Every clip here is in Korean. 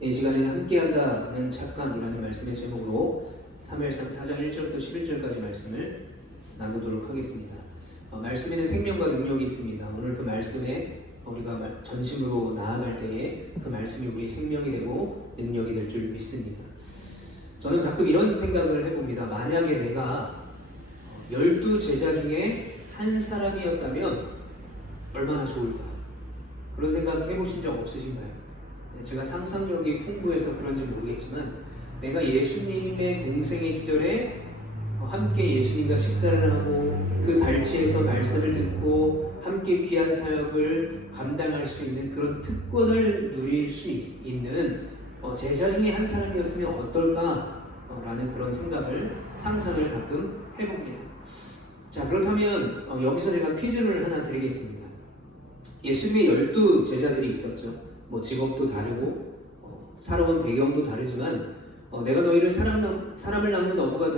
이 시간에 함께한다는 착감이라는 말씀의 제목으로 사무엘상 4장 1절부터 11절까지 말씀을 나누도록 하겠습니다. 말씀에는 생명과 능력이 있습니다. 오늘 그 말씀에 우리가 전심으로 나아갈 때에 그 말씀이 우리의 생명이 되고 능력이 될 줄 믿습니다. 저는 가끔 이런 생각을 해봅니다. 만약에 내가 12제자 중에 한 사람이었다면 얼마나 좋을까? 그런 생각 해보신 적 없으신가요? 제가 상상력이 풍부해서 그런지 모르겠지만 내가 예수님의 공생의 시절에 함께 예수님과 식사를 하고 그 발치에서 말씀을 듣고 함께 귀한 사역을 감당할 수 있는 그런 특권을 누릴 수 있는 제자 중에 한 사람이었으면 어떨까라는 그런 상상을 가끔 해봅니다. 자, 그렇다면 여기서 제가 퀴즈를 하나 드리겠습니다. 예수님의 12제자들이 있었죠. 직업도 다르고 살아온 배경도 다르지만 내가 너희를 사람을 낳는 어부가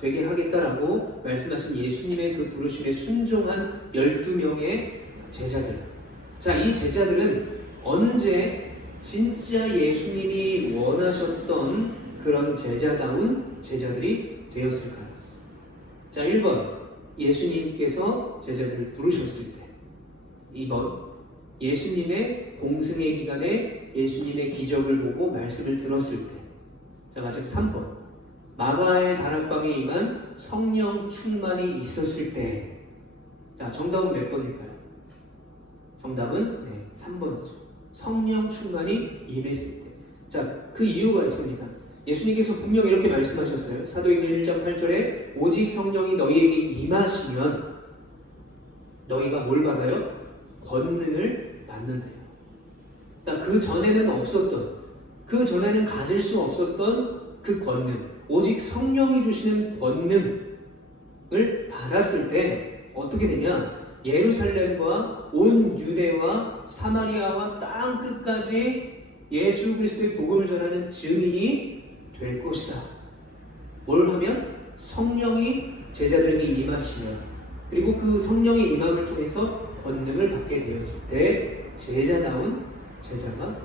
되게 하겠다라고 말씀하신 예수님의 그 부르심에 순종한 12명의 제자들. 자, 이 제자들은 언제 진짜 예수님이 원하셨던 그런 제자다운 제자들이 되었을까요? 자, 1번 예수님께서 제자들을 부르셨을 때, 2번 예수님의 공생의 기간에 예수님의 기적을 보고 말씀을 들었을 때, 자, 마지막 3번 마가의 다락방에 임한 성령 충만이 있었을 때. 자, 정답은 몇 번일까요? 정답은 3번이죠. 성령 충만이 임했을 때. 자, 그 이유가 있습니다. 예수님께서 분명 이렇게 말씀하셨어요. 사도행전 1장 8절에 오직 성령이 너희에게 임하시면 너희가 뭘 받아요? 권능을 받는데요. 그 전에는 없었던, 그 전에는 가질 수 없었던 그 권능, 오직 성령이 주시는 권능을 받았을 때 어떻게 되냐? 예루살렘과 온 유대와 사마리아와 땅 끝까지 예수 그리스도의 복음을 전하는 증인이 될 것이다. 뭘 하면? 성령이 제자들에게 임하시면, 그리고 그 성령의 임함을 통해서 권능을 받게 되었을 때 제자다운 제자가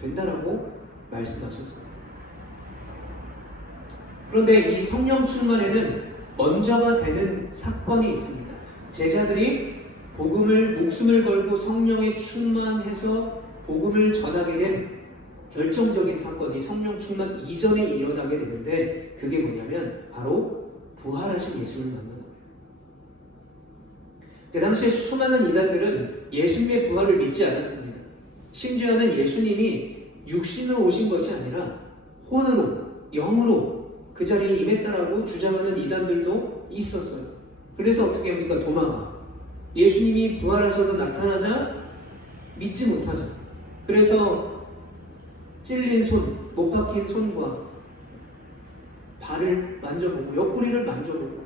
된다라고 말씀하셨어요. 그런데 이 성령 충만에는 먼저가 되는 사건이 있습니다. 제자들이 목숨을 걸고 성령에 충만해서 복음을 전하게 된 결정적인 사건이 성령 충만 이전에 일어나게 되는데, 그게 뭐냐면 바로 부활하신 예수를 만난 거예요. 그 당시에 수많은 이단들은 예수님의 부활을 믿지 않았습니다. 심지어는 예수님이 육신으로 오신 것이 아니라 혼으로, 영으로 그 자리에 임했다라고 주장하는 이단들도 있었어요. 그래서 어떻게 합니까? 도마가 예수님이 부활하셔서 나타나자 믿지 못하죠. 그래서 찔린 손, 못 박힌 손과 발을 만져보고 옆구리를 만져보고,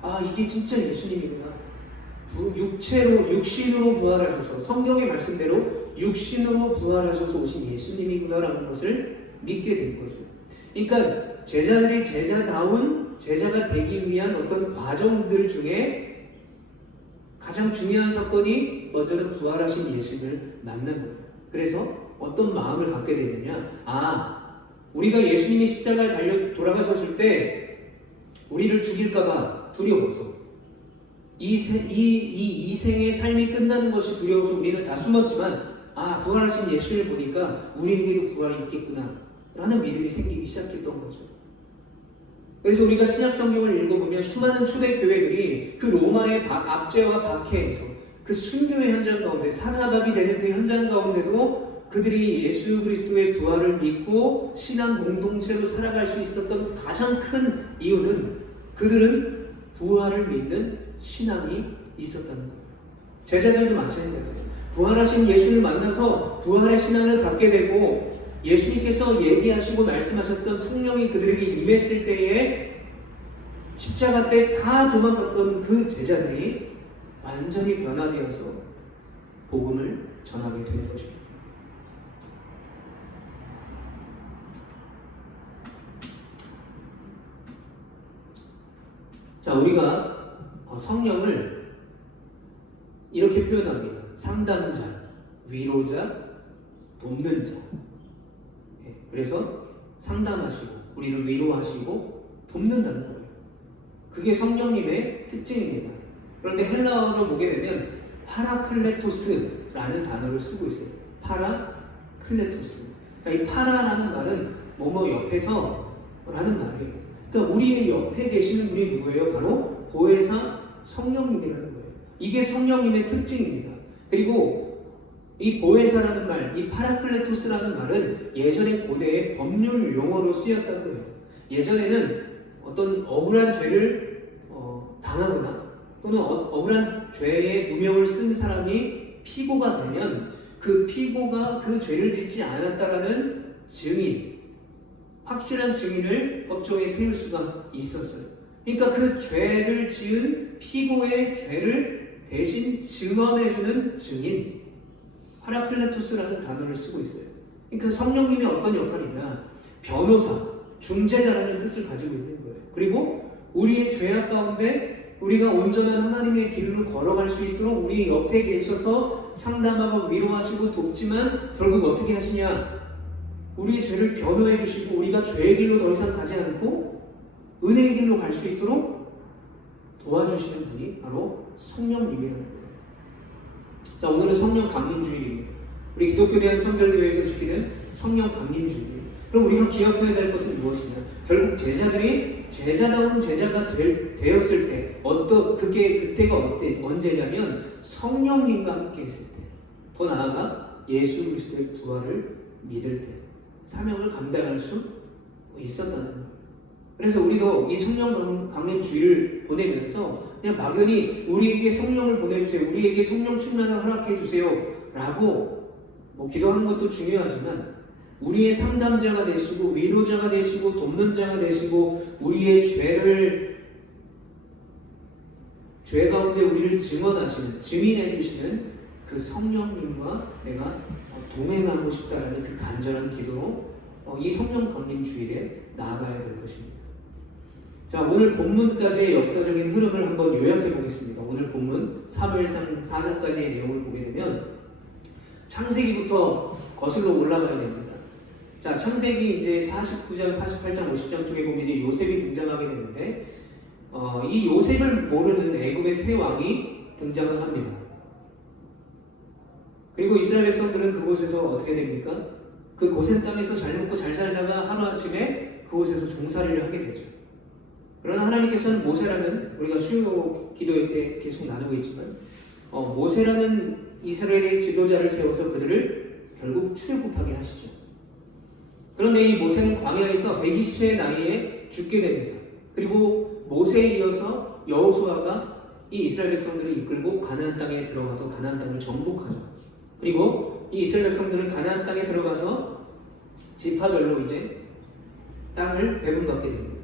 아, 이게 진짜 예수님이구나. 육신으로 부활하셔서, 성경의 말씀대로 육신으로 부활하셔서 오신 예수님이구나라는 것을 믿게 된 거죠. 그러니까 제자들이 제자다운 제자가 되기 위한 어떤 과정들 중에 가장 중요한 사건이 먼저는 부활하신 예수님을 만난 거예요. 그래서 어떤 마음을 갖게 되느냐? 우리가 예수님이 십자가에 달려 돌아가셨을 때 우리를 죽일까봐 두려워서, 이 이생의 삶이 끝나는 것이 두려워서 우리는 다 숨었지만, 부활하신 예수를 보니까 우리에게도 부활이 있겠구나 라는 믿음이 생기기 시작했던 거죠. 그래서 우리가 신약 성경을 읽어보면 수많은 초대 교회들이 그 로마의 압제와 박해에서 그 순교의 현장 가운데, 사자밥이 되는 그 현장 가운데도 그들이 예수 그리스도의 부활을 믿고 신앙 공동체로 살아갈 수 있었던 가장 큰 이유는 그들은 부활을 믿는 신앙이 있었다는 거예요. 제자들도 마찬가지예요. 부활하신 예수를 만나서 부활의 신앙을 갖게 되고, 예수님께서 예비하시고 말씀하셨던 성령이 그들에게 임했을 때에 십자가 때 다 도망갔던 그 제자들이 완전히 변화되어서 복음을 전하게 되는 것입니다. 자, 우리가 성령을 이렇게 표현합니다. 상담자, 위로자, 돕는 자. 그래서 상담하시고 우리를 위로하시고 돕는다는 거예요. 그게 성령님의 특징입니다. 그런데 헬라어로 보게 되면 파라클레토스라는 단어를 쓰고 있어요. 파라클레토스. 그러니까 이 파라라는 말은 뭐뭐 옆에서 라는 말이에요. 그러니까 우리의 옆에 계시는 분이 누구예요? 바로 보혜사 성령님이라는 거예요. 이게 성령님의 특징입니다. 그리고 이 보혜사라는 말, 이 파라클레토스라는 말은 예전에 고대의 법률 용어로 쓰였다고 해요. 예전에는 어떤 억울한 죄를 당하거나 또는 억울한 죄의 누명을 쓴 사람이 피고가 되면 그 피고가 그 죄를 짓지 않았다라는 증인, 확실한 증인을 법정에 세울 수가 있었어요. 그러니까 그 죄를 지은 피고의 죄를 대신 증언해주는 증인, 파라클레토스라는 단어를 쓰고 있어요. 그러니까 성령님이 어떤 역할이냐, 변호사, 중재자라는 뜻을 가지고 있는 거예요. 그리고 우리의 죄악 가운데 우리가 온전한 하나님의 길로 걸어갈 수 있도록 우리 옆에 계셔서 상담하고 위로하시고 돕지만 결국 어떻게 하시냐, 우리의 죄를 변호해 주시고 우리가 죄의 길로 더 이상 가지 않고 은혜의 길로 갈 수 있도록 도와주시는 분이 바로 성령님이라는 거예요. 자, 오늘은 성령 강림주일입니다. 우리 기독교 대한 성결교회에서 지키는 성령 강림주일. 그럼 우리가 기억해야 될 것은 무엇이냐? 결국 제자들이 제자다운 제자가 되었을 때, 그때가 언제냐면 성령님과 함께 있을 때, 더 나아가 예수 그리스도의 부활을 믿을 때, 사명을 감당할 수 있었다는 거예요. 그래서 우리도 이 성령 강림 주일을 보내면서 그냥 막연히 우리에게 성령을 보내주세요, 우리에게 성령 충만을 허락해 주세요 라고 기도하는 것도 중요하지만, 우리의 상담자가 되시고 위로자가 되시고 돕는 자가 되시고 우리의 죄 가운데 우리를 증언하시는, 증인해 주시는 그 성령님과 내가 동행하고 싶다라는 그 간절한 기도로 이 성령 강림 주일에 나아가야 될 것입니다. 자, 오늘 본문까지의 역사적인 흐름을 한번 요약해 보겠습니다. 오늘 본문 사무엘상 4장까지의 내용을 보게 되면 창세기부터 거슬러 올라가야 됩니다. 자, 창세기 이제 49장, 48장, 50장 쪽에 보면 이제 요셉이 등장하게 되는데, 이 요셉을 모르는 애굽의 세 왕이 등장을 합니다. 그리고 이스라엘 백성들은 그곳에서 어떻게 됩니까? 그 고센 땅에서 잘 먹고 잘 살다가 하루아침에 그곳에서 종살이를 하게 되죠. 그러나 하나님께서는 모세라는, 우리가 수요 기도회 때 계속 나누고 있지만, 모세라는 이스라엘의 지도자를 세워서 그들을 결국 출애굽하게 하시죠. 그런데 이 모세는 광야에서 120세의 나이에 죽게 됩니다. 그리고 모세에 이어서 여호수아가 이 이스라엘 백성들을 이끌고 가나안 땅에 들어가서 가나안 땅을 정복하죠. 그리고 이 이스라엘 백성들은 가나안 땅에 들어가서 지파별로 이제 땅을 배분받게 됩니다.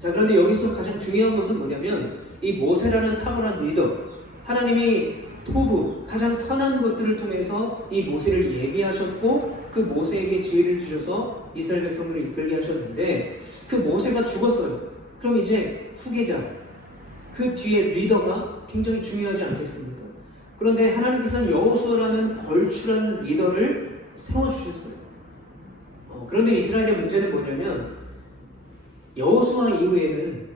자, 그런데 여기서 가장 중요한 것은 뭐냐면, 이 모세라는 탁월한 리더, 하나님이 토부, 가장 선한 것들을 통해서 이 모세를 예비하셨고 그 모세에게 지혜를 주셔서 이스라엘 백성들을 이끌게 하셨는데, 그 모세가 죽었어요. 그럼 이제 후계자, 그 뒤에 리더가 굉장히 중요하지 않겠습니까? 그런데 하나님께서는 여호수아라는 걸출한 리더를 세워주셨어요. 그런데 이스라엘의 문제는 뭐냐면, 여호수아 이후에는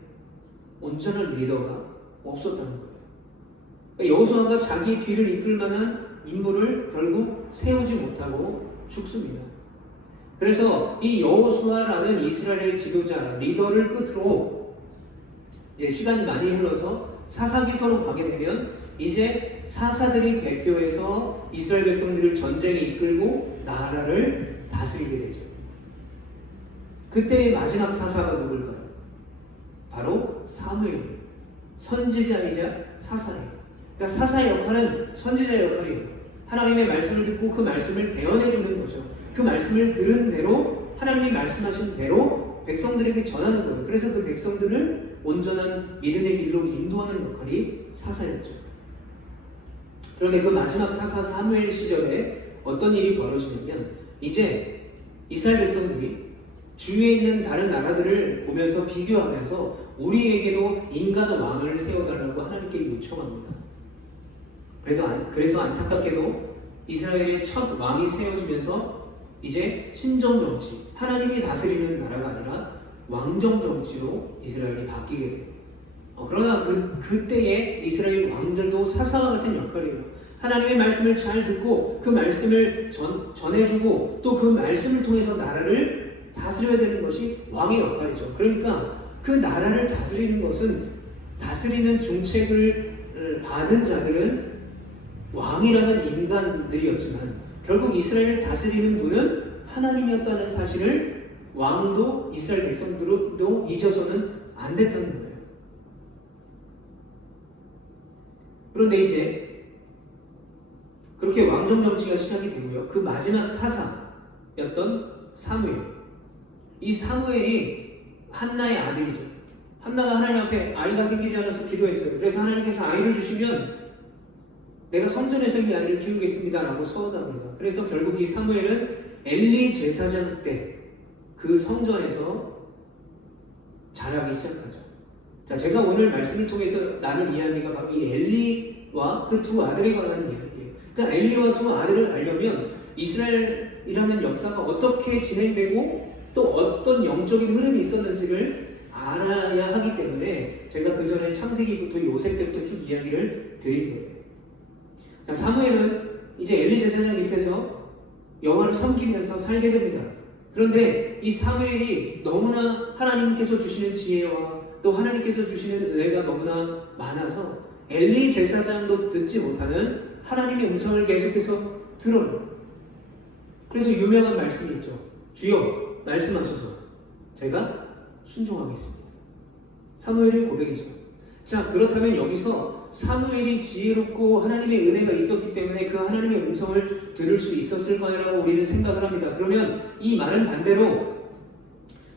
온전한 리더가 없었다는 거예요. 그러니까 여호수아가 자기 뒤를 이끌 만한 인물을 결국 세우지 못하고 죽습니다. 그래서 이 여호수아라는 이스라엘의 지도자, 리더를 끝으로 이제 시간이 많이 흘러서 사사기서로 가게 되면 이제 사사들이 대표해서 이스라엘 백성들을 전쟁에 이끌고 나라를 다스리게 되죠. 그때의 마지막 사사가 누굴까요? 바로 사무엘입니다. 선지자이자 사사예요. 그러니까 사사의 역할은 선지자의 역할이에요. 하나님의 말씀을 듣고 그 말씀을 대언해 주는 거죠. 그 말씀을 들은 대로, 하나님이 말씀하신 대로 백성들에게 전하는 거예요. 그래서 그 백성들을 온전한 믿음의 길로 인도하는 역할이 사사였죠. 그런데 그 마지막 사사 사무엘 시절에 어떤 일이 벌어지냐면, 이제 이스라엘 백성들이 주위에 있는 다른 나라들을 보면서 비교하면서 우리에게도 인간 왕을 세워달라고 하나님께 요청합니다. 그래서 안타깝게도 이스라엘의 첫 왕이 세워지면서 이제 신정 정치, 하나님이 다스리는 나라가 아니라 왕정 정치로 이스라엘이 바뀌게 돼요. 그러나 그때의 이스라엘 왕들도 사사와 같은 역할이에요. 하나님의 말씀을 잘 듣고 그 말씀을 전해주고 또 그 말씀을 통해서 나라를 다스려야 되는 것이 왕의 역할이죠. 그러니까 그 나라를 다스리는 것은 다스리는 중책을 받은 자들은 왕이라는 인간들이었지만 결국 이스라엘을 다스리는 분은 하나님이었다는 사실을 왕도 이스라엘 백성들도 잊어서는 안 됐다는 거예요. 그런데 이제 그렇게 왕정 정치가 시작이 되고요. 그 마지막 사사였던 사무엘. 이 사무엘이 한나의 아들이죠. 한나가 하나님 앞에 아이가 생기지 않아서 기도했어요. 그래서 하나님께서 아이를 주시면 내가 성전에서 이 아이를 키우겠습니다 라고 서원합니다. 그래서 결국 이 사무엘은 엘리 제사장 때 그 성전에서 자라기 시작하죠. 자, 제가 오늘 말씀을 통해서 나눌 이야기가 바로 이 엘리와 그 두 아들에 관한 이야기예요. 그러니까 엘리와 두 아들을 알려면 이스라엘이라는 역사가 어떻게 진행되고 또 어떤 영적인 흐름이 있었는지를 알아야 하기 때문에 제가 그 전에 창세기부터 요셉 때부터 쭉 이야기를 드린 거예요. 자, 사무엘은 이제 엘리 제사장 밑에서 여호와를 섬기면서 살게 됩니다. 그런데 이 사무엘이 너무나 하나님께서 주시는 지혜와 또 하나님께서 주시는 은혜가 너무나 많아서 엘리 제사장도 듣지 못하는 하나님의 음성을 계속해서 들어요. 그래서 유명한 말씀이 있죠. 주여 말씀하소서 제가 순종하겠습니다. 사무엘의 고백이죠. 자, 그렇다면 여기서 사무엘이 지혜롭고 하나님의 은혜가 있었기 때문에 그 하나님의 음성을 들을 수 있었을 거라고 우리는 생각을 합니다. 그러면 이 말은 반대로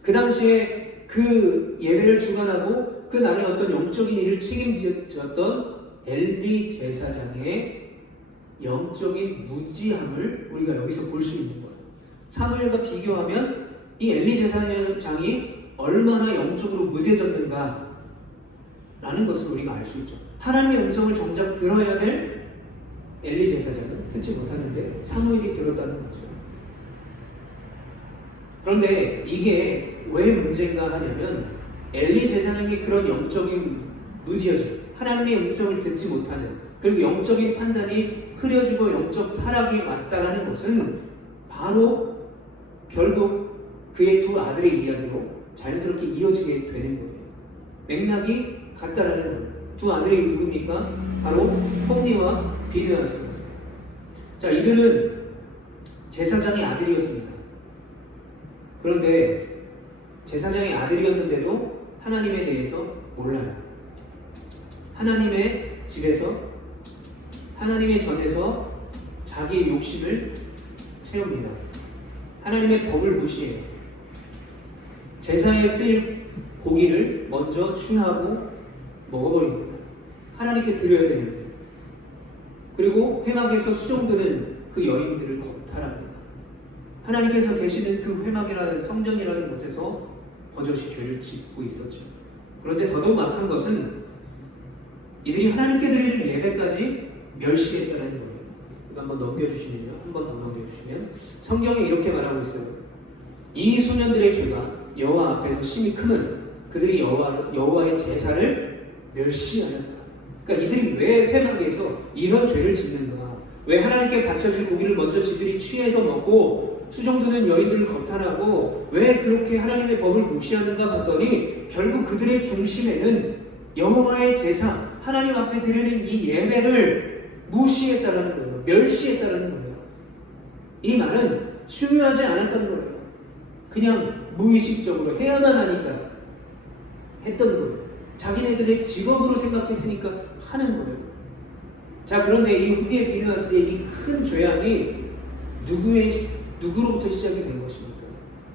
그 당시에 그 예배를 주관하고 그 나라의 어떤 영적인 일을 책임졌던 엘리 제사장의 영적인 무지함을 우리가 여기서 볼 수 있는 거예요. 사무엘과 비교하면 이 엘리 제사장이 얼마나 영적으로 무뎌졌는가 라는 것을 우리가 알 수 있죠. 하나님의 음성을 정작 들어야 될 엘리 제사장은 듣지 못하는데 사무엘이 들었다는 거죠. 그런데 이게 왜 문제가 하냐면 엘리 제사장의 그런 영적인 무뎌짐, 하나님의 음성을 듣지 못하는 그리고 영적인 판단이 흐려지고 영적 타락이 왔다라는 것은 바로 결국 그의 두 아들의 이야기로 자연스럽게 이어지게 되는 거예요. 맥락이 같다라는 거예요. 두 아들이 누굽니까? 바로 홈니와 비느하스입니다. 자, 이들은 제사장의 아들이었습니다. 그런데 제사장의 아들이었는데도 하나님에 대해서 몰라요. 하나님의 집에서 하나님의 전에서 자기의 욕심을 채웁니다. 하나님의 법을 무시해요. 제사에 쓰일 고기를 먼저 취하고 먹어버립니다. 하나님께 드려야 되는데. 그리고 회막에서 수종드는 그 여인들을 겁탈합니다. 하나님께서 계시는 그 회막이라는 성전이라는 곳에서 버젓이 죄를 짓고 있었죠. 그런데 더더욱 악한 것은 이들이 하나님께 드리는 예배까지 멸시했다는 거예요. 이거 한번 넘겨주시면요. 한 번 더 넘겨주시면 성경에 이렇게 말하고 있어요. 이 소년들의 죄가 여호와 앞에서 심히 크면 그들이 여호와의 제사를 멸시하였다. 그러니까 이들이 왜 회막에서 이런 죄를 짓는가? 왜 하나님께 바쳐질 고기를 먼저 지들이 취해서 먹고 수종드는 여인들을 겁탈하고 왜 그렇게 하나님의 법을 무시하는가 봤더니 결국 그들의 중심에는 여호와의 제사, 하나님 앞에 드리는 이 예배를 무시했다라는 거예요. 멸시했다라는 거예요. 이 말은 중요하지 않았다는 거예요. 그냥 무의식적으로 해야만 하니까 했던 거예요. 자기네들의 직업으로 생각했으니까 하는 거예요. 자, 그런데 이 홈니의 비느하스의 이 큰 죄악이 누구로부터 시작이 된 것입니까?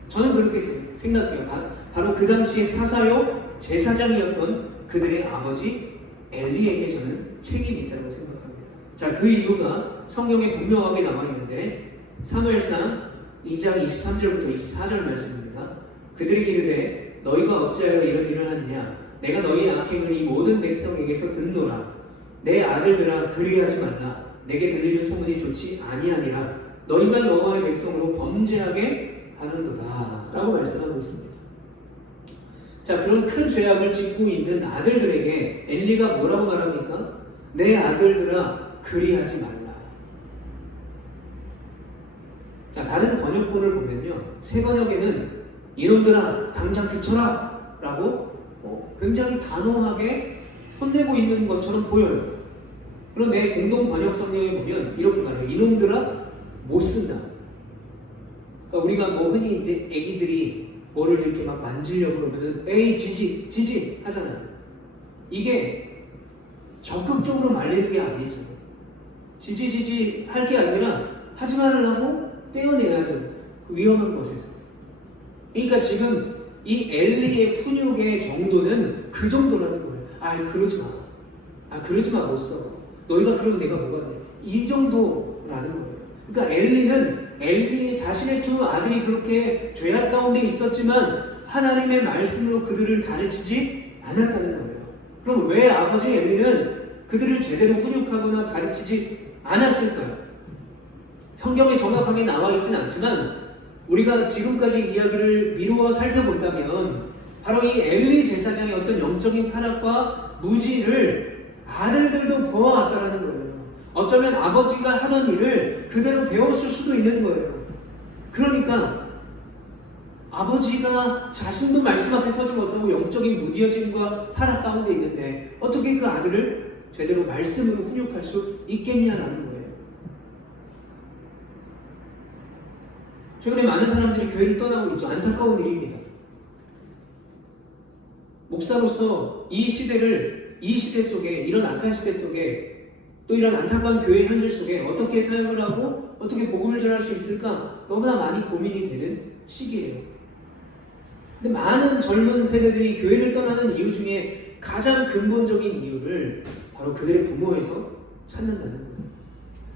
저는 그렇게 생각해요. 바로 그 당시에 사사요 제사장이었던 그들의 아버지 엘리에게 저는 책임이 있다고 생각합니다. 자, 그 이유가 성경에 분명하게 나와 있는데 사무엘상 2장 23절부터 24절 말씀입니다. 그들에게 이르되 너희가 어찌하여 이런 일을 하느냐? 내가 너희의 악행을 이 모든 백성에게서 듣노라. 내 아들들아 그리하지 말라. 내게 들리는 소문이 좋지 아니하니라. 너희가 여호와의 백성으로 범죄하게 하는도다 라고 말씀하고 있습니다. 자, 그런 큰 죄악을 짓고 있는 아들들에게 엘리가 뭐라고 말합니까? 내 아들들아 그리하지 말라. 자, 다른 번역본을 보면요, 새 번역에는 이놈들아 당장 그쳐라 라고 굉장히 단호하게 혼내고 있는 것처럼 보여요. 그런데 공동 번역 성경에 보면 이렇게 말해요. 이놈들아 못 쓴다. 그러니까 우리가 뭐 흔히 이제 애기들이 뭐를 이렇게 막 만지려고 그러면은 에이 지지 하잖아요. 이게 적극적으로 말리는 게 아니죠. 지지 할 게 아니라 하지 말라고 떼어내야죠. 그 위험한 것에서. 그러니까 지금 이 엘리의 훈육의 정도는 그 정도라는 거예요. 아, 그러지 마. 아, 그러지 마, 못 써. 너희가 그러면 내가 뭐가 돼? 이 정도라는 거예요. 그러니까 엘리의 자신의 두 아들이 그렇게 죄악 가운데 있었지만 하나님의 말씀으로 그들을 가르치지 않았다는 거예요. 그럼 왜 아버지 엘리는 그들을 제대로 훈육하거나 가르치지 않았을까요? 성경에 정확하게 나와 있지는 않지만 우리가 지금까지 이야기를 미루어 살펴본다면 바로 이 엘리 제사장의 어떤 영적인 타락과 무지를 아들들도 보아왔다라는 거예요. 어쩌면 아버지가 하던 일을 그대로 배웠을 수도 있는 거예요. 그러니까 아버지가 자신도 말씀 앞에 서지 못하고 영적인 무뎌짐과 타락 가운데 있는데 어떻게 그 아들을 제대로 말씀으로 훈육할 수 있겠냐라는 거예요. 최근에 많은 사람들이 교회를 떠나고 있죠. 안타까운 일입니다. 목사로서 이 시대 속에, 이런 악한 시대 속에, 또 이런 안타까운 교회 현실 속에 어떻게 사역을 하고 어떻게 복음을 전할 수 있을까 너무나 많이 고민이 되는 시기예요. 근데 많은 젊은 세대들이 교회를 떠나는 이유 중에 가장 근본적인 이유를 바로 그들의 부모에서 찾는다는 거예요.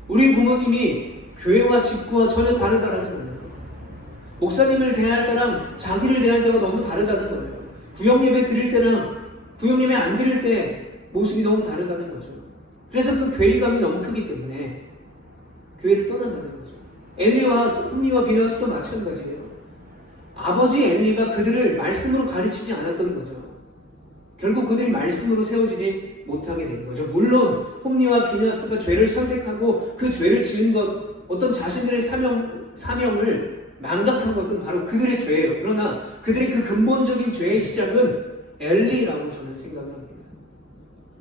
우리 부모님이 교회와 직구와 전혀 다르다라는 거예요. 목사님을 대할 때랑 자기를 대할 때가 너무 다르다는 거예요. 구역예배 드릴 때랑 구역예배 안 드릴 때 모습이 너무 다르다는 거죠. 그래서 그 괴리감이 너무 크기 때문에 교회를 떠난다는 거죠. 엘리와 홈리와 비너스도 마찬가지예요. 아버지 엘리가 그들을 말씀으로 가르치지 않았던 거죠. 결국 그들이 말씀으로 세워지지 못하게 된 거죠. 물론 홈리와 비너스가 죄를 선택하고 그 죄를 지은 것, 어떤 자신들의 사명을 망각한 것은 바로 그들의 죄예요. 그러나 그들의 그 근본적인 죄의 시작은 엘리라고 저는 생각합니다.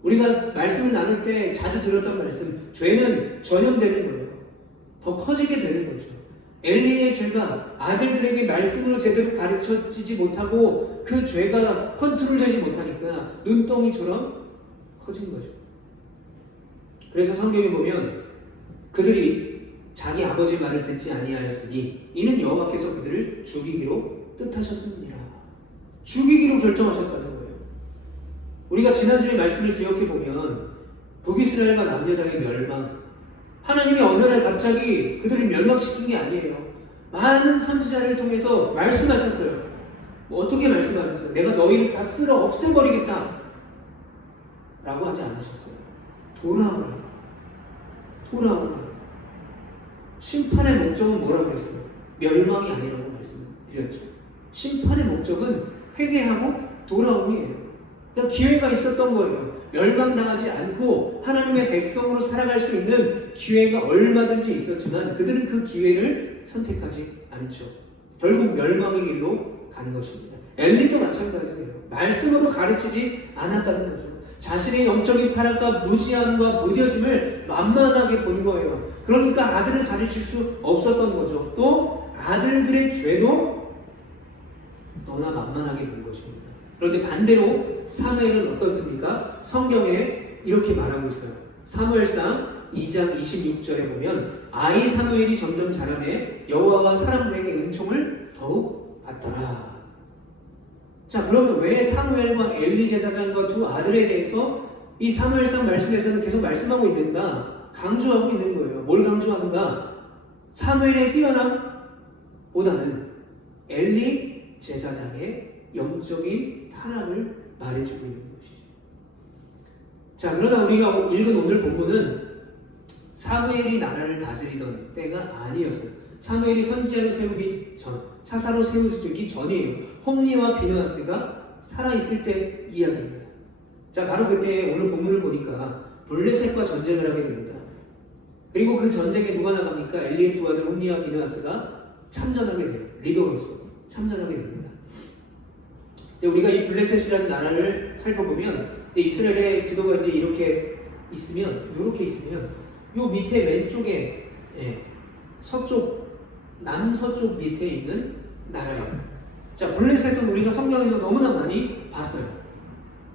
우리가 말씀을 나눌 때 자주 들었던 말씀, 죄는 전염되는 거예요. 더 커지게 되는 거죠. 엘리의 죄가 아들들에게 말씀으로 제대로 가르쳐지지 못하고 그 죄가 컨트롤되지 못하니까 눈덩이처럼 커진 거죠. 그래서 성경에 보면 그들이 자기 아버지 말을 듣지 아니하였으니 이는 여호와께서 그들을 죽이기로 뜻하셨습니다. 죽이기로 결정하셨다는 거예요. 우리가 지난주에 말씀을 기억해보면 북이스라엘과 남유다의 멸망, 하나님이 어느 날 갑자기 그들을 멸망시킨 게 아니에요. 많은 선지자를 통해서 말씀하셨어요. 어떻게 말씀하셨어요? 내가 너희를 다 쓸어 없애버리겠다 라고 하지 않으셨어요. 돌아오라. 심판의 목적은 뭐라고 했어요? 멸망이 아니라고 말씀드렸죠. 심판의 목적은 회개하고 돌아옴이에요. 그러니까 기회가 있었던 거예요. 멸망당하지 않고 하나님의 백성으로 살아갈 수 있는 기회가 얼마든지 있었지만 그들은 그 기회를 선택하지 않죠. 결국 멸망의 길로 간 것입니다. 엘리도 마찬가지예요. 말씀으로 가르치지 않았다는 거죠. 자신의 영적인 타락과 무지함과 무뎌짐을 만만하게 본 거예요. 그러니까 아들을 가르칠 수 없었던 거죠. 또 아들들의 죄도 너무나 만만하게 본 것입니다. 그런데 반대로 사무엘은 어떻습니까? 성경에 이렇게 말하고 있어요. 사무엘상 2장 26절에 보면 아이 사무엘이 점점 자라매 여호와와 사람들에게 은총을 더욱 받더라. 자, 그러면 왜 사무엘과 엘리 제사장과 두 아들에 대해서 이 사무엘상 말씀에서는 계속 말씀하고 있는가? 강조하고 있는 거예요. 뭘 강조하는가? 사무엘의 뛰어남보다는 엘리 제사장의 영적인 타락을 말해주고 있는 것이죠. 자, 그러나 우리가 읽은 오늘 본문은 사무엘이 나라를 다스리던 때가 아니었어요. 사무엘이 선지자로 세우기 전, 사사로 세우기 전이에요. 홈리와 비느하스가 살아있을 때 이야기입니다. 자, 바로 그때 오늘 본문을 보니까 블레셋과 전쟁을 하게 됩니다. 그리고 그 전쟁에 누가 나갑니까? 엘리의 두 아들 홈리와 비느하스가 참전하게 돼요. 리더로서 참전하게 됩니다. 우리가 이 블레셋이라는 나라를 살펴보면 이스라엘의 지도가 이제 이렇게 있으면 요 밑에 왼쪽에 서쪽 남서쪽 밑에 있는 나라예요. 자, 블레셋은 우리가 성경에서 너무나 많이 봤어요.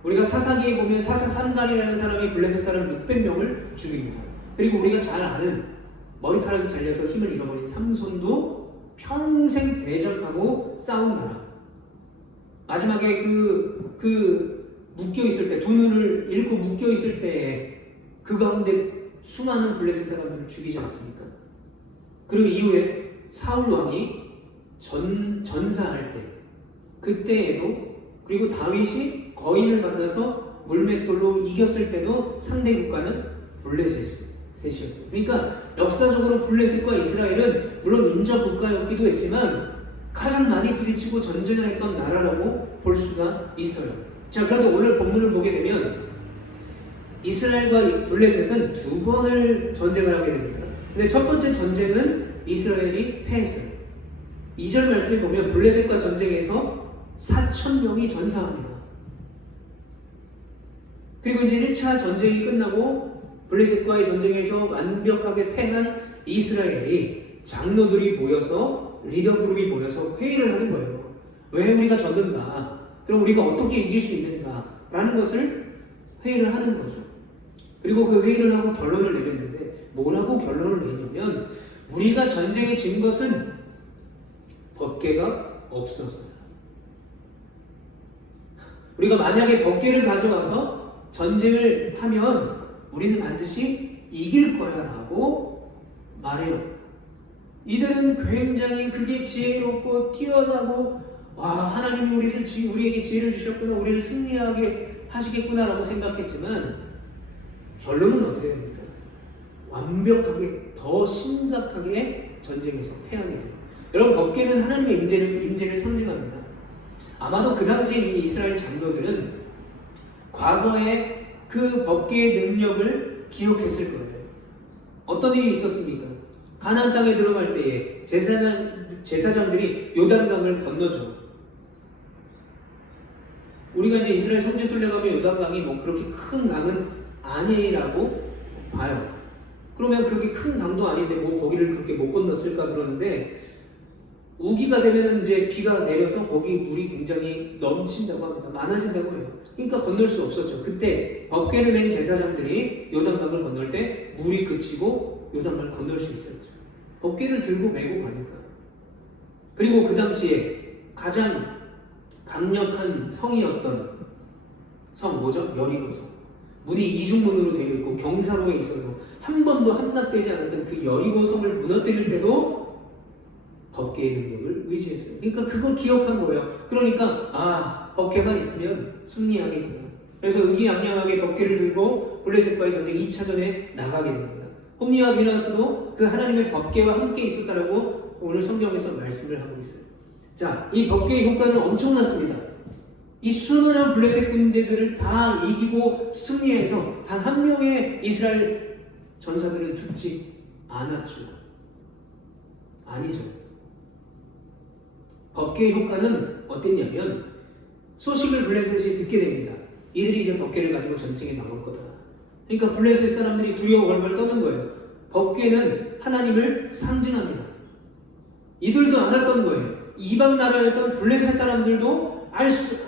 우리가 사사기에 보면 사사 삼갈이라는 사람이 블레셋 사람 600명을 죽입니다. 그리고 우리가 잘 아는 머리카락이 잘려서 힘을 잃어버린 삼손도 평생 대적하고 싸운 나라. 마지막에 묶여있을 때, 두 눈을 잃고 묶여있을 때에 그 가운데 수많은 블레셋 사람들을 죽이지 않습니까? 그리고 이후에 사울 왕이 전사할 때, 그때에도, 그리고 다윗이 거인을 만나서 물맷돌로 이겼을 때도 상대 국가는 블레셋이었어요. 그러니까 역사적으로 블레셋과 이스라엘은 물론 인접 국가였기도 했지만 가장 많이 부딪히고 전쟁을 했던 나라라고 볼 수가 있어요. 자, 그래도 오늘 본문을 보게 되면 이스라엘과 블레셋은 두 번을 전쟁을 하게 됩니다. 근데 첫 번째 전쟁은 이스라엘이 패했어요. 2절 말씀에 보면 블레셋과 전쟁에서 4,000명이 전사합니다. 그리고 이제 1차 전쟁이 끝나고 블레셋과의 전쟁에서 완벽하게 패한 이스라엘이 장로들이 모여서 리더 그룹이 모여서 회의를 하는 거예요. 왜 우리가 졌는가? 그럼 우리가 어떻게 이길 수 있는가? 라는 것을 회의를 하는 거죠. 그리고 그 회의를 하고 결론을 내렸는데 뭐라고 결론을 내냐면 우리가 전쟁에 진 것은 법궤가 없어서요. 우리가 만약에 법궤를 가져와서 전쟁을 하면 우리는 반드시 이길 거야 라고 말해요. 이들은 굉장히 그게 지혜롭고 뛰어나고 하나님이 우리에게 지혜를 주셨구나, 우리를 승리하게 하시겠구나 라고 생각했지만 결론은 어떻게 됩니까? 완벽하게 더 심각하게 전쟁에서 패하게 돼요. 여러분, 법궤는 하나님의 임재를 상징합니다. 아마도 그 당시에 이 이스라엘 장로들은 과거에 그 법궤의 능력을 기억했을 거예요. 어떤 일이 있었습니까? 가나안 땅에 들어갈 때에 제사장들이 요단강을 건너죠. 우리가 이제 이스라엘 성지순례 가면 요단강이 뭐 그렇게 큰 강은 아니라고 봐요. 그러면 그렇게 큰 강도 아닌데 뭐 거기를 그렇게 못 건넜을까 그러는데 우기가 되면은 이제 비가 내려서 거기 물이 굉장히 넘친다고 합니다. 많아진다고 해요. 그러니까 건널 수 없었죠. 그때 법궤를 맨 제사장들이 요단강을 건널 때 물이 그치고 요단강을 건널 수 있었죠. 법궤를 들고 메고 가니까. 그리고 그 당시에 가장 강력한 성이었던 성 뭐죠? 여리고성. 문이 이중문으로 되어 있고 경사로에 있어서 한 번도 함락되지 않았던 그 여리고성을 무너뜨릴 때도 법궤의 능력을 의지했어요. 그러니까 그걸 기억한 거예요. 그러니까 법궤만 있으면 승리하겠구나. 그래서 의기양양하게 법궤를 들고 블레셋과의 전쟁 2차전에 나가게 됩니다. 홈리와 비느하스도 그 하나님의 법궤와 함께 있었다라고 오늘 성경에서 말씀을 하고 있어요. 자, 이 법궤의 효과는 엄청났습니다. 이 수많은 블레셋 군대들을 다 이기고 승리해서 단 한 명의 이스라엘 전사들은 죽지 않았죠. 아니죠. 법궤의 효과는 어땠냐면 소식을 블레셋이 듣게 됩니다. 이들이 이제 법궤를 가지고 전쟁에 나올 거다. 그러니까 블레셋 사람들이 두려워 벌벌 떠는 거예요. 법궤는 하나님을 상징합니다. 이들도 알았던 거예요. 이방 나라였던 블레셋 사람들도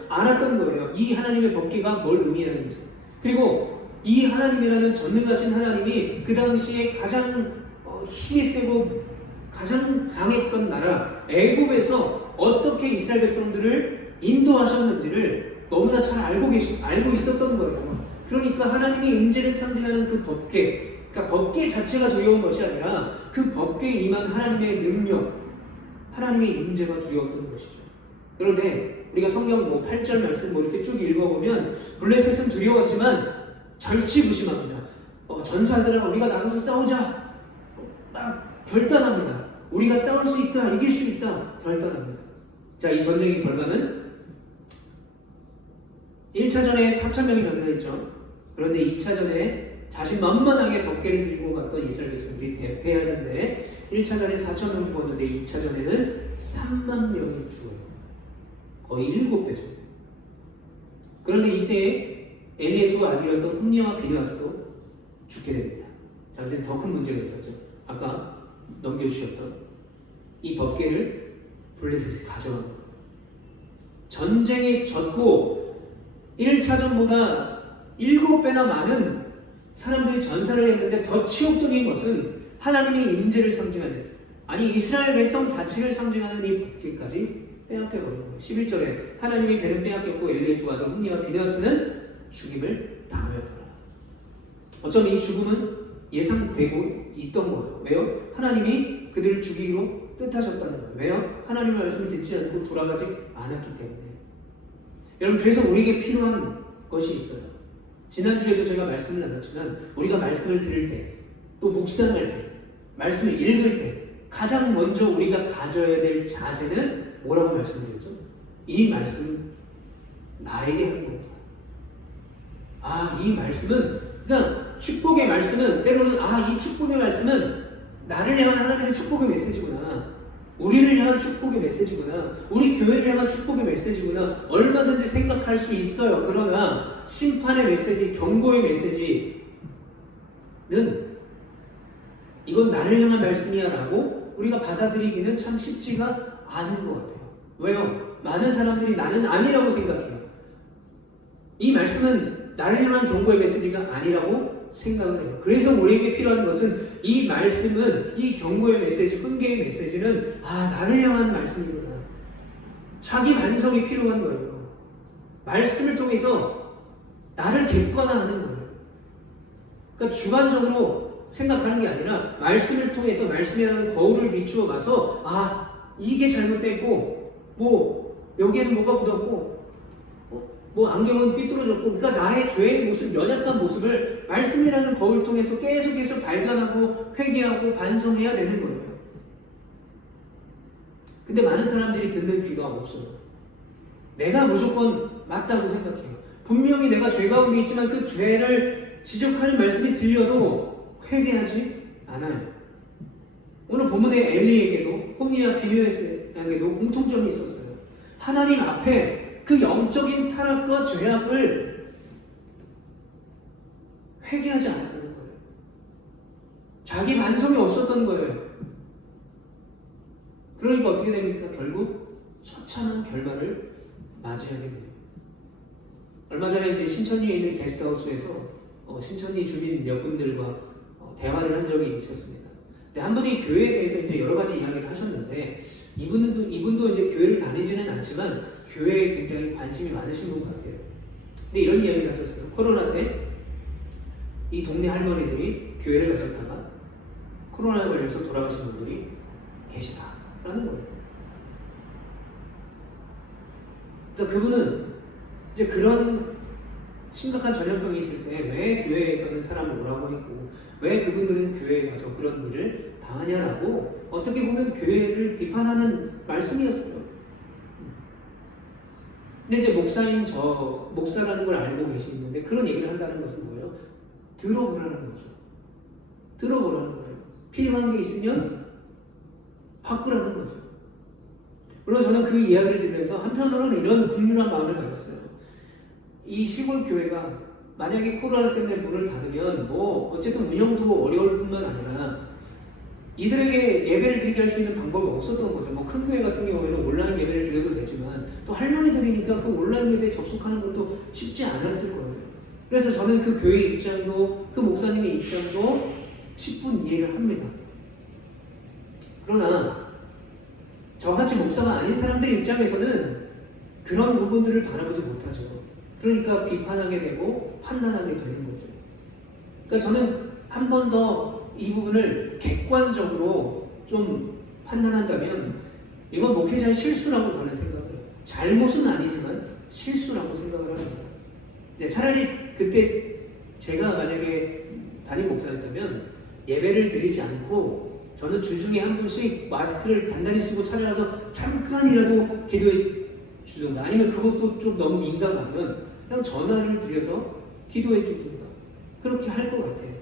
알았던 거예요. 이 하나님의 법궤가 뭘 의미하는지. 그리고 이 하나님이라는 전능하신 하나님이 그 당시에 가장 힘이 세고 가장 강했던 나라 애굽에서 어떻게 이스라엘 백성들을 인도하셨는지를 너무나 잘 알고 있었던 거예요. 그러니까 하나님의 임재를 상징하는 그 법궤, 그러니까 법궤 자체가 두려운 것이 아니라 그 법궤에 임한 하나님의 능력, 하나님의 임재가 두려웠던 것이죠. 그런데 우리가 성경 8절 말씀 이렇게 쭉 읽어보면 블레셋은 두려웠지만 절치부심합니다. 전사들아 우리가 나가서 싸우자. 막 결단합니다. 우리가 싸울 수 있다, 이길 수 있다 결단합니다. 자, 이 전쟁의 결과는 1차전에 4,000명이 전사했죠. 그런데 2차전에 자신만만하게 덮개를 들고 갔던 이스라엘 백성들이 대패하는데 1차전에 4,000명 죽었는데 2차전에는 3만 명이 죽어요. 거의 7배죠. 그런데 이때 엘리의 아들이었던 홈니와 비느하스도 죽게 됩니다. 자, 근데 더 큰 문제가 있었죠. 아까 넘겨주셨던 이 덮개를 블레셋이 가져간 거예요. 전쟁에 졌고 1차전보다 7배나 많은 사람들이 전사를 했는데 더 치욕적인 것은 하나님의 임재를 상징하는, 아니 이스라엘 백성 자체를 상징하는 이 덮개까지 빼앗겨버린 거예요. 11절에 하나님의 괴는 빼앗겼고 엘리의 두 아들 홈니와 비느하스는 죽임을 당하였더라. 어쩌면 이 죽음은 예상되고 있던 거예요. 왜요? 하나님이 그들을 죽이기로 뜻하셨다는 거예요. 왜요? 하나님의 말씀을 듣지 않고 돌아가지 않았기 때문에. 여러분, 그래서 우리에게 필요한 것이 있어요. 지난주에도 제가 말씀을 나눴지만 우리가 말씀을 들을 때, 또 묵상할 때, 말씀을 읽을 때 가장 먼저 우리가 가져야 될 자세는 뭐라고 말씀드렸죠? 이 말씀 나에게 한 겁니다. 이 말씀은, 그러니까 축복의 말씀은 때로는 이 축복의 말씀은 나를 향한 하나님의 축복의 메시지구나, 우리를 향한 축복의 메시지구나, 우리 교회를 향한 축복의 메시지구나 얼마든지 생각할 수 있어요. 그러나 심판의 메시지, 경고의 메시지는 이건 나를 향한 말씀이야 라고 우리가 받아들이기는 참 쉽지가 않은 것 같아요. 왜요? 많은 사람들이 나는 아니라고 생각해요. 이 말씀은 나를 향한 경고의 메시지가 아니라고 생각을 해요. 그래서 우리에게 필요한 것은 이 말씀은, 이 경고의 메시지, 훈계의 메시지는 나를 향한 말씀이구나. 자기 반성이 필요한 거예요. 말씀을 통해서 나를 객관화하는 거예요. 그러니까 주관적으로 생각하는 게 아니라 말씀을 통해서 말씀이라는 거울을 비추어 봐서 이게 잘못됐고 여기에는 뭐가 묻었고 안경은 삐뚤어졌고, 그러니까 나의 죄의 모습, 연약한 모습을 말씀이라는 거울 통해서 계속해서 발견하고 회개하고 반성해야 되는 거예요. 근데 많은 사람들이 듣는 귀가 없어요. 내가 무조건 맞다고 생각해요. 분명히 내가 죄 가운데 있지만 그 죄를 지적하는 말씀이 들려도 회개하지 않아요. 오늘 본문의 엘리에게도 홈니와 비느하스에게도 공통점이 있었어요. 하나님 앞에 그 영적인 타락과 죄악을 회개하지 않았다는 거예요. 자기 반성이 없었던 거예요. 그러니까 어떻게 됩니까? 결국 처참한 결말을 맞이하게 돼요. 얼마 전에 이제 신천리에 있는 게스트하우스에서 신천리 주민 몇 분들과 대화를 한 적이 있었습니다. 근데 한 분이 교회에 대해서 이제 여러 가지 이야기를 하셨는데 이분도 이제 교회를 다니지는 않지만 교회에 굉장히 관심이 많으신 분 같아요. 근데 이런 이야기를 하셨어요. 코로나 때 이 동네 할머니들이 교회를 가셨다가 코로나에 걸려서 돌아가신 분들이 계시다라는 거예요. 그러니까 그분은 이제 그런 심각한 전염병이 있을 때 왜 교회에서는 사람을 오라고 했고 왜 그분들은 교회에 가서 그런 일을 당하냐라고 어떻게 보면 교회를 비판하는 말씀이었어요. 근데 이제 목사라는 걸 알고 계시는데 그런 얘기를 한다는 것은 뭐예요? 들어보라는 거죠. 들어보라는 거예요. 필요한 게 있으면 바꾸라는 거죠. 물론 저는 그 이야기를 들으면서 한편으로는 이런 국률한 마음을 가졌어요. 이 시골 교회가 만약에 코로나 때문에 문을 닫으면 어쨌든 운영도 어려울 뿐만 아니라 이들에게 예배를 드리게 할 수 있는 방법이 없었던 거죠. 큰 교회 같은 경우에는 온라인 예배를 드려도 되지만 또 할머니들이니까 그 온라인 예배에 접속하는 것도 쉽지 않았을 거예요. 그래서 저는 그 교회의 입장도 그 목사님의 입장도 10분 이해를 합니다. 그러나 저같이 목사가 아닌 사람들의 입장에서는 그런 부분들을 바라보지 못하죠. 그러니까 비판하게 되고 판단하게 되는 거죠. 그러니까 저는 한 번 더 이 부분을 객관적으로 좀 판단한다면 이건 목회자의 실수라고 저는 생각해요. 잘못은 아니지만 실수라고 생각을 합니다. 차라리 그때 제가 만약에 담임 목사였다면 예배를 드리지 않고 저는 주중에 한 번씩 마스크를 단단히 쓰고 찾아가서 잠깐이라도 기도해 주든가, 아니면 그것도 좀 너무 민감하면 그냥 전화를 드려서 기도해 주든가, 그렇게 할 것 같아요.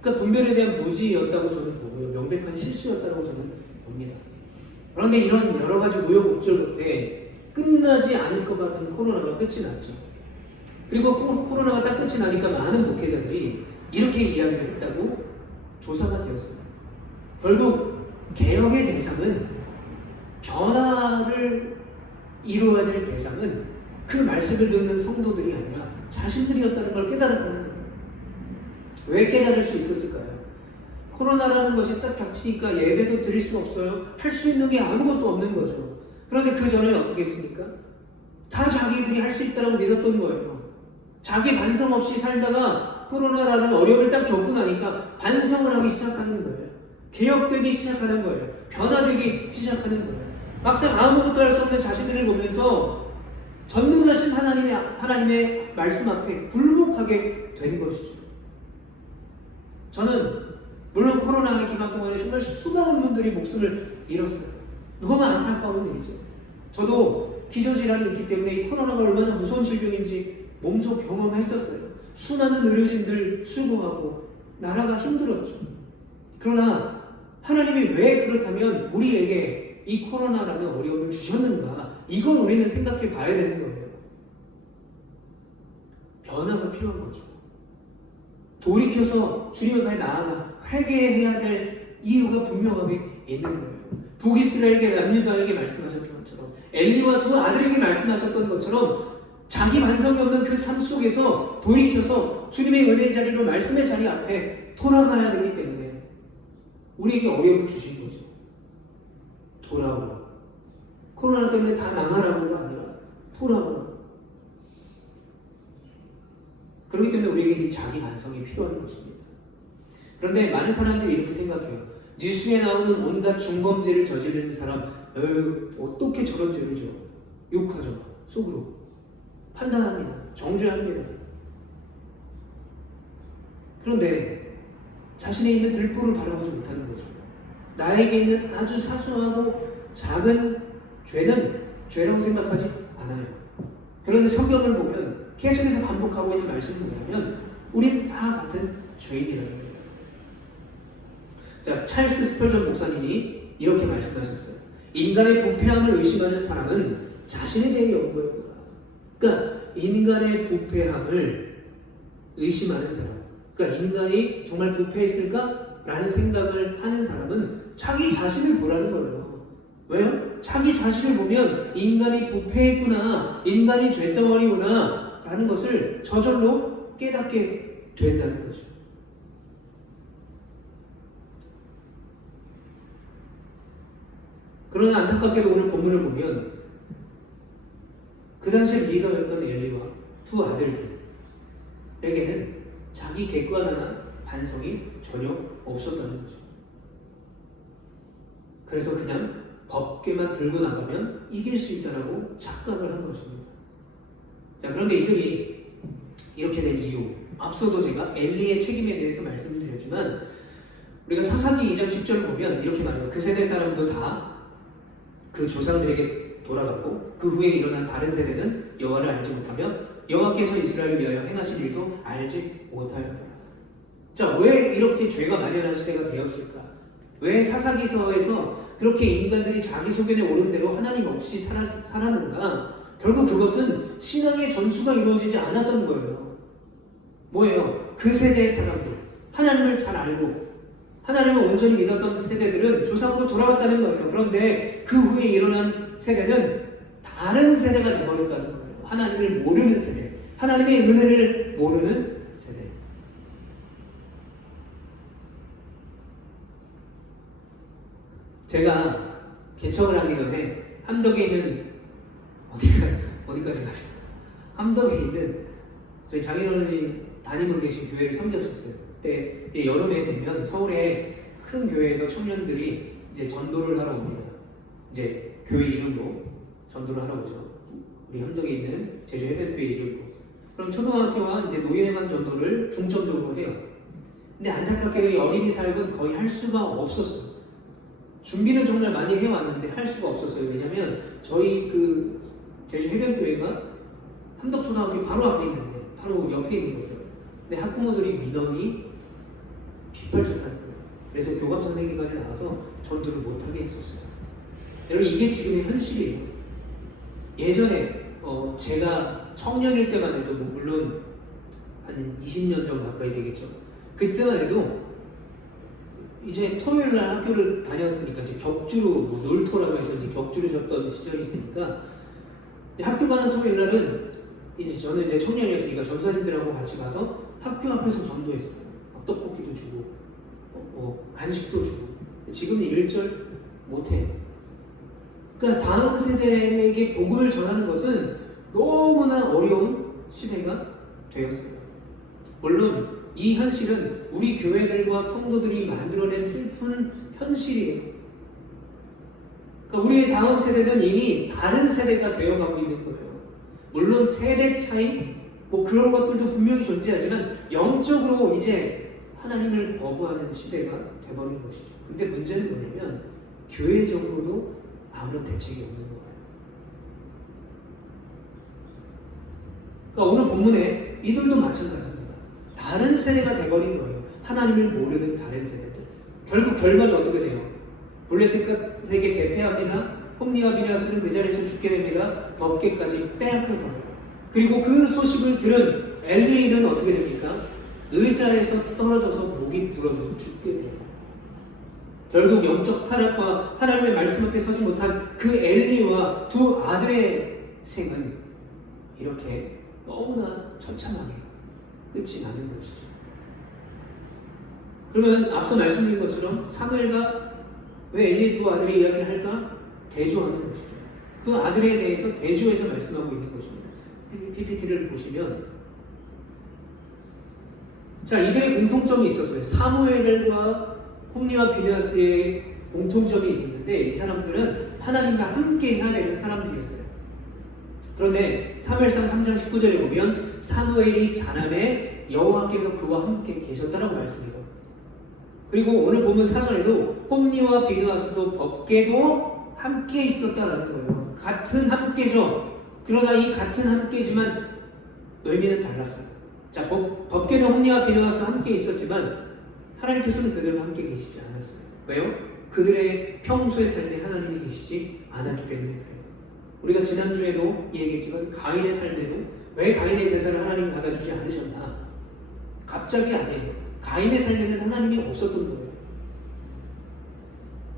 그러니까 분별에 대한 무지였다고 저는 보고요, 명백한 실수였다고 저는 봅니다. 그런데 이런 여러 가지 우여곡절 끝에 끝나지 않을 것 같은 코로나가 끝이 났죠. 그리고 코로나가 딱 끝이 나니까 많은 목회자들이 이렇게 이야기를 했다고 조사가 되었습니다. 결국 개혁의 대상은, 변화를 이루어야 될 대상은 그 말씀을 듣는 성도들이 아니라 자신들이었다는 걸 깨달았다는 거예요. 왜 깨달을 수 있었을까요? 코로나라는 것이 딱 닥치니까 예배도 드릴 수 없어요. 할 수 있는 게 아무것도 없는 거죠. 그런데 그 전에 어떻게 했습니까? 다 자기들이 할 수 있다고 믿었던 거예요. 자기 반성 없이 살다가 코로나라는 어려움을 딱 겪고 나니까 반성을 하기 시작하는 거예요. 개혁되기 시작하는 거예요. 변화되기 시작하는 거예요. 막상 아무것도 할 수 없는 자신들을 보면서 전능하신 하나님의 말씀 앞에 굴복하게 되는 것이죠. 저는 물론 코로나의 기간 동안에 정말 수많은 분들이 목숨을 잃었어요. 너무 안타까운 일이죠. 저도 기저질환이 있기 때문에 이 코로나가 얼마나 무서운 질병인지 몸소 경험했었어요. 수많은 의료진들 수고하고 나라가 힘들었죠. 그러나 하나님이 왜 그렇다면 우리에게 이 코로나라는 어려움을 주셨는가, 이걸 우리는 생각해 봐야 되는 거예요. 변화가 필요한 거죠. 돌이켜서 주님 앞에 나아가 회개해야 될 이유가 분명하게 있는 거예요. 북이스라엘에게 남유다에게 말씀하셨던 것처럼, 엘리와 두 아들에게 말씀하셨던 것처럼 자기 반성이 없는 그 삶 속에서 돌이켜서 주님의 은혜의 자리로, 말씀의 자리 앞에 돌아가야 되기 때문에 우리에게 어려움을 주신 거죠. 돌아오라. 코로나 때문에 다 나가라고가 아니라 돌아오라. 그렇기 때문에 우리에게 이 자기 반성이 필요한 것입니다. 그런데 많은 사람들이 이렇게 생각해요. 뉴스에 나오는 온갖 중범죄를 저지르는 사람, 어떻게 저런 죄를 져? 욕하죠. 속으로. 판단합니다. 정죄합니다. 그런데 자신의 있는 들보를 바라보지 못하는 거죠. 나에게 있는 아주 사소하고 작은 죄는 죄라고 생각하지 않아요. 그런데 성경을 보면 계속해서 반복하고 있는 말씀이 뭐냐면 우리는 다 같은 죄인이라는 거예요. 자, 찰스 스펄전 목사님이 이렇게 말씀하셨어요. 인간의 부패함을 의심하는 사람은 자신에 대해 연구해보라. 그러니까 인간의 부패함을 의심하는 사람, 그러니까 인간이 정말 부패했을까? 라는 생각을 하는 사람은 자기 자신을 보라는 거예요. 왜요? 자기 자신을 보면 인간이 부패했구나, 인간이 죄덩어리구나 라는 것을 저절로 깨닫게 된다는 거죠. 그러나 안타깝게도 오늘 본문을 보면 그 당시 리더였던 엘리와 두 아들들에게는 자기 객관화나 반성이 전혀 없었다는 거죠. 그래서 그냥 법궤만 들고 나가면 이길 수 있다라고 착각을 한 것입니다. 자, 그런데 이들이 이렇게 된 이유, 앞서도 제가 엘리의 책임에 대해서 말씀을 드렸지만 우리가 사사기 2장 10절을 보면 이렇게 말해요. 그 세대 사람도 다 그 조상들에게 돌아갔고 그 후에 일어난 다른 세대는 여호와를 알지 못하며 여호와께서 이스라엘을 위하여 행하신 일도 알지 못하였다. 자, 왜 이렇게 죄가 만연한 시대가 되었을까? 왜 사사기서에서 그렇게 인간들이 자기 소견에 오른 대로 하나님 없이 살았는가? 결국 그것은 신앙의 전수가 이루어지지 않았던 거예요. 뭐예요? 그 세대의 사람들, 하나님을 잘 알고 하나님을 온전히 믿었던 세대들은 조상으로 돌아갔다는 거예요. 그런데 그 후에 일어난 세대는 다른 세대가 되어버렸다는 거예요. 하나님을 모르는 세대, 하나님의 은혜를 모르는 세대. 제가 개척을 하기 전에 함덕에 있는 어디까지 가시나? 함덕에 있는 저희 장인어른이 담임으로 계신 교회를 섬겼었어요. 그때 여름에 되면 서울의 큰 교회에서 청년들이 이제 전도를 하러 옵니다. 이제 교회 이름으로 전도를 하러 오죠. 우리 함덕에 있는 제주 해변교회 이름으로. 그럼 초등학교와 이제 노예관 정도를 중점적으로 해요. 근데 안타깝게도 이 어린이 사역은 거의 할 수가 없었어요. 준비는 정말 많이 해왔는데 할 수가 없었어요. 왜냐면 저희 그 제주 해변교회가 함덕초등학교 바로 앞에 있는데, 바로 옆에 있는 거죠. 근데 학부모들이 민원이 빗발쳤다는 거예요. 그래서 교감 선생님까지 나와서 전도를 못하게 했었어요. 여러분, 이게 지금의 현실이에요. 예전에 제가 청년일 때만 해도, 뭐 물론 한 20년 정도 가까이 되겠죠. 그때만 해도 이제 토요일 날 학교를 다녔으니까 이제 격주로, 뭐 놀토라고 해서 이제 격주로 잡던 시절이 있으니까, 학교 가는 토요일 날은 이제 저는 이제 청년이었으니까 전사님들하고 같이 가서 학교 앞에서 전도했어요. 떡볶이도 주고, 간식도 주고. 지금은 일절 못해요. 그러니까 다음 세대에게 복음을 전하는 것은 너무나 어려운 시대가 되었어요. 물론 이 현실은 우리 교회들과 성도들이 만들어낸 슬픈 현실이에요. 그러니까 우리의 다음 세대는 이미 다른 세대가 되어가고 있는 거예요. 물론 세대 차이, 뭐 그런 것들도 분명히 존재하지만 영적으로 이제 하나님을 거부하는 시대가 돼버린 것이죠. 근데 문제는 뭐냐면 교회적으로도 아무런 대책이 없는 거예요. 그러니까 오늘 본문에 이들도 마찬가지입니다. 다른 세대가 돼버린 거예요. 하나님을 모르는 다른 세대들. 결국 결말이 어떻게 돼요? 블레셋에게 대패합니다. 홈리와 비나스는 그 자리에서 죽게 됩니다. 법궤까지 빼앗겨버려요. 그리고 그 소식을 들은 엘리는 어떻게 됩니까? 의자에서 떨어져서 목이 부러져서 죽게 돼요. 결국 영적 타락과 하나님의 말씀 앞에 서지 못한 그 엘리와 두 아들의 생은 이렇게 너무나 처참하게 끝이 나는 것이죠. 그러면 앞서 말씀드린 것처럼 사무엘과 왜 엘리의 두 아들의 이야기를 할까? 대조하는 것이죠. 그 아들에 대해서 대조해서 말씀하고 있는 것입니다. PPT를 보시면, 자, 이들의 공통점이 있었어요. 사무엘과 홈리와 비느하스의 공통점이 있는데, 이 사람들은 하나님과 함께 해야 되는 사람들이었어요. 그런데 사무엘상 3장 19절에 보면 사무엘이 자남에 여호와께서 그와 함께 계셨다라고 말씀해요. 그리고 오늘 보면 사전에도 홈리와 비느하스도 법궤도 함께 있었다라는 거예요. 같은 함께죠. 그러나 이 같은 함께지만 의미는 달랐어요. 자, 법궤는 홈리와 비느하스 함께 있었지만 하나님께서는 그들과 함께 계시지 않았어요. 왜요? 그들의 평소의 삶에 하나님이 계시지 않았기 때문에 그래요. 우리가 지난주에도 얘기했지만 가인의 삶에도 왜 가인의 제사를 하나님이 받아주지 않으셨나? 갑자기 아니에요. 가인의 삶에는 하나님이 없었던 거예요.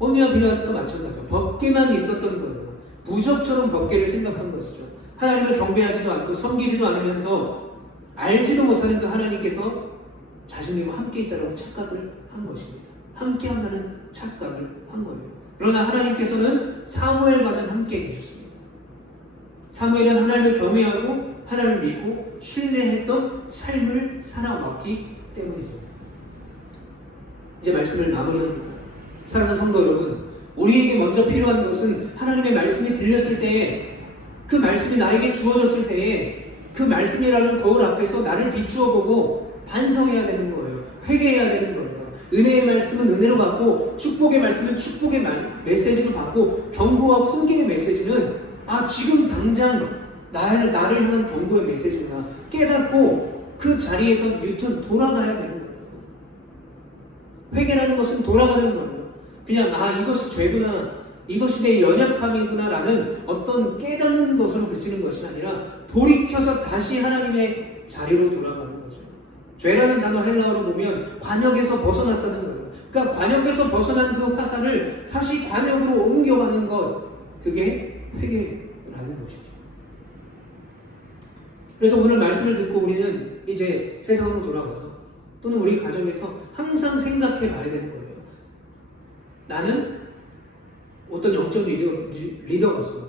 홈리와 비느하스도 마찬가지죠. 법궤만 있었던 거예요. 무적처럼 법궤를 생각한 것이죠. 하나님을 경배하지도 않고 섬기지도 않으면서 알지도 못하는 그 하나님께서 자신과 함께 있다라고 착각을 한 것입니다. 함께 한다는 착각을 한 거예요. 그러나 하나님께서는 사무엘과는 함께 계셨습니다. 사무엘은 하나님을 경외하고 하나님을 믿고 신뢰했던 삶을 살아왔기 때문이죠. 이제 말씀을 마무리합니다. 사랑하는 성도 여러분, 우리에게 먼저 필요한 것은 하나님의 말씀이 들렸을 때에, 그 말씀이 나에게 주어졌을 때에 그 말씀이라는 거울 앞에서 나를 비추어 보고 반성해야 되는 거예요. 회개해야 되는 거예요. 은혜의 말씀은 은혜로 받고, 축복의 말씀은 축복의 메시지로 받고, 경고와 훈계의 메시지는 지금 당장 나를 향한 경고의 메시지구나 깨닫고 그 자리에서 뉴턴 돌아가야 되는 거예요. 회개라는 것은 돌아가는 거예요. 그냥 이것이 죄구나, 이것이 내 연약함이구나 라는 어떤 깨닫는 것으로 그치는 것이 아니라 돌이켜서 다시 하나님의 자리로 돌아가는 거죠. 죄라는 단어 헬라어로 보면 관역에서 벗어났다는 거예요. 그러니까 관역에서 벗어난 그 화살을 다시 관역으로 옮겨가는 것, 그게 회개라는 것이죠. 그래서 오늘 말씀을 듣고 우리는 이제 세상으로 돌아가서 또는 우리 가정에서 항상 생각해 봐야 되는 거예요. 나는 어떤 영적 리더로서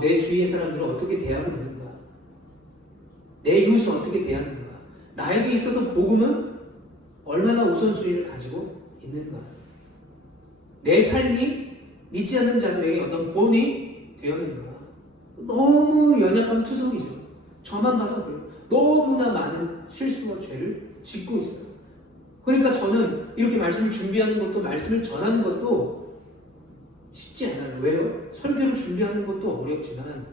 내 주위의 사람들을 어떻게 대하고 있는가, 내 이웃을 어떻게 대하는가, 나에게 있어서 복음은 얼마나 우선순위를 가지고 있는가, 내 삶이 믿지 않는 자들에게 어떤 본이 되었는가. 너무 연약한 투성이죠. 저만 봐도 그래요. 너무나 많은 실수와 죄를 짓고 있어요. 그러니까 저는 이렇게 말씀을 준비하는 것도, 말씀을 전하는 것도 쉽지 않아요. 왜요? 설교를 준비하는 것도 어렵지만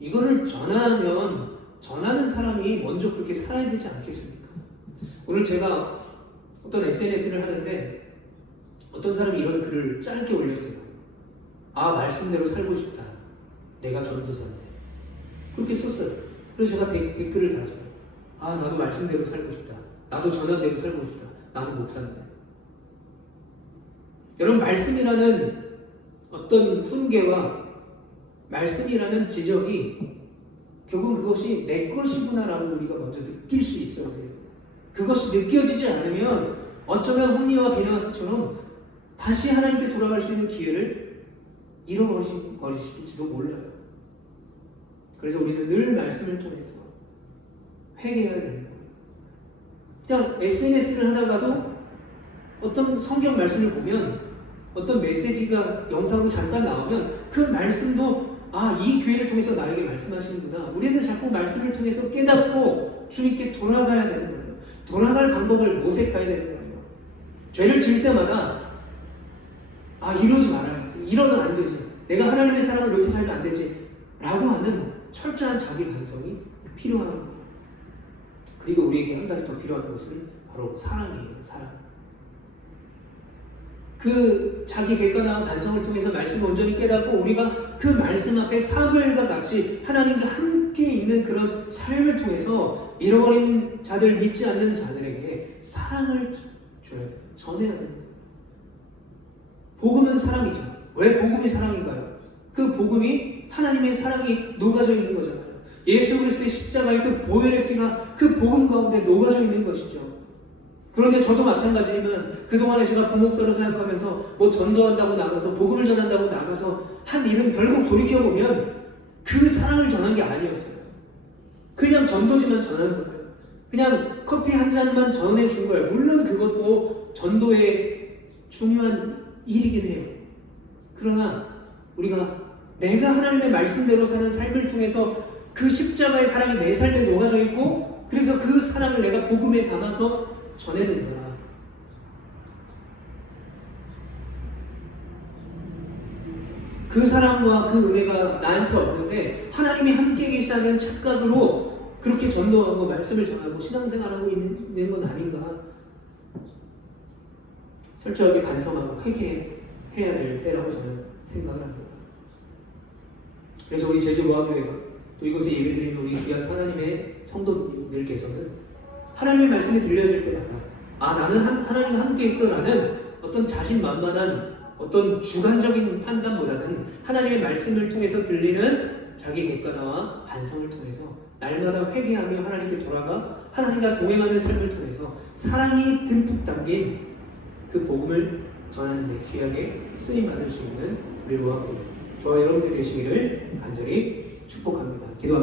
이거를 전하는 사람이 먼저 그렇게 살아야 되지 않겠습니까? 오늘 제가 어떤 SNS를 하는데 어떤 사람이 이런 글을 짧게 올렸어요. 아, 말씀대로 살고 싶다. 내가 전도사인데. 그렇게 썼어요. 그래서 제가 댓글을 달았어요. 아, 나도 말씀대로 살고 싶다. 나도 전한대로 살고 싶다. 나도 목사인데. 여러분, 말씀이라는 어떤 훈계와 말씀이라는 지적이 결국 그것이 내 것이구나라고 우리가 먼저 느낄 수 있어야 돼요. 그것이 느껴지지 않으면 어쩌면 홈리와 비나가스처럼 다시 하나님께 돌아갈 수 있는 기회를 잃어버리실지도 몰라요. 그래서 우리는 늘 말씀을 통해서 회개해야 되는 거예요. 그냥 SNS를 하다가도 어떤 성경 말씀을 보면 어떤 메시지가 영상으로 잠깐 나오면 그 말씀도 아, 이 기회를 통해서 나에게 말씀하시는구나. 우리는 자꾸 말씀을 통해서 깨닫고 주님께 돌아가야 되는 거예요. 돌아갈 방법을 모색해야 되는 거예요. 죄를 지을 때마다 아, 이러지 말아야지. 이러면 안 되지. 내가 하나님의 사람을 이렇게 살면 안 되지. 라고 하는 철저한 자기 반성이 필요한 겁니다. 그리고 우리에게 한 가지 더 필요한 것은 바로 사랑이에요. 사랑. 그 자기 객관화와 반성을 통해서 말씀을 온전히 깨닫고 우리가 그 말씀 앞에 사무엘과 같이 하나님과 함께 있는 그런 삶을 통해서 잃어버린 자들, 믿지 않는 자들에게 사랑을 줘야 돼요. 전해야 돼요. 복음은 사랑이죠. 왜 복음이 사랑인가요? 그 복음이 하나님의 사랑이 녹아져 있는 거잖아요. 예수 그리스도의 십자가의 그 보혈의 피가 그 복음 가운데 녹아져 있는 것이죠. 그런데 저도 마찬가지지만 그동안에 제가 부목사로 사역하면서 뭐 전도한다고 나가서 복음을 전한다고 나가서 한 일은 결국 돌이켜보면 그 사랑을 전한 게 아니었어요. 그냥 전도지만 전하는 거예요. 그냥 커피 한 잔만 전해준 거예요. 물론 그것도 전도의 중요한 일이긴 해요. 그러나 우리가 내가 하나님의 말씀대로 사는 삶을 통해서 그 십자가의 사랑이 내 삶에 녹아져 있고 그래서 그 사랑을 내가 복음에 담아서 전해는 거야. 그 사랑과 그 은혜가 나한테 없는데 하나님이 함께 계시다는 착각으로 그렇게 전도하고 말씀을 전하고 신앙생활하고 있는 건 아닌가. 철저하게 반성하고 회개해야 될 때라고 저는 생각을 합니다. 그래서 우리 제주모아교회가 또 이곳에 예배드리는 우리 귀한 하나님의 성도님들께서는 하나님의 말씀이 들려질 때마다 아, 나는 하나님과 함께 있어 라는 어떤 자신만만한 어떤 주관적인 판단보다는 하나님의 말씀을 통해서 들리는 자기 객관화와 반성을 통해서 날마다 회개하며 하나님께 돌아가 하나님과 동행하는 삶을 통해서 사랑이 듬뿍 담긴 그 복음을 전하는 데 귀하게 쓰임받을 수 있는 우리 로아교회 저와 여러분들 되시기를 간절히 축복합니다. 기도하겠습니다.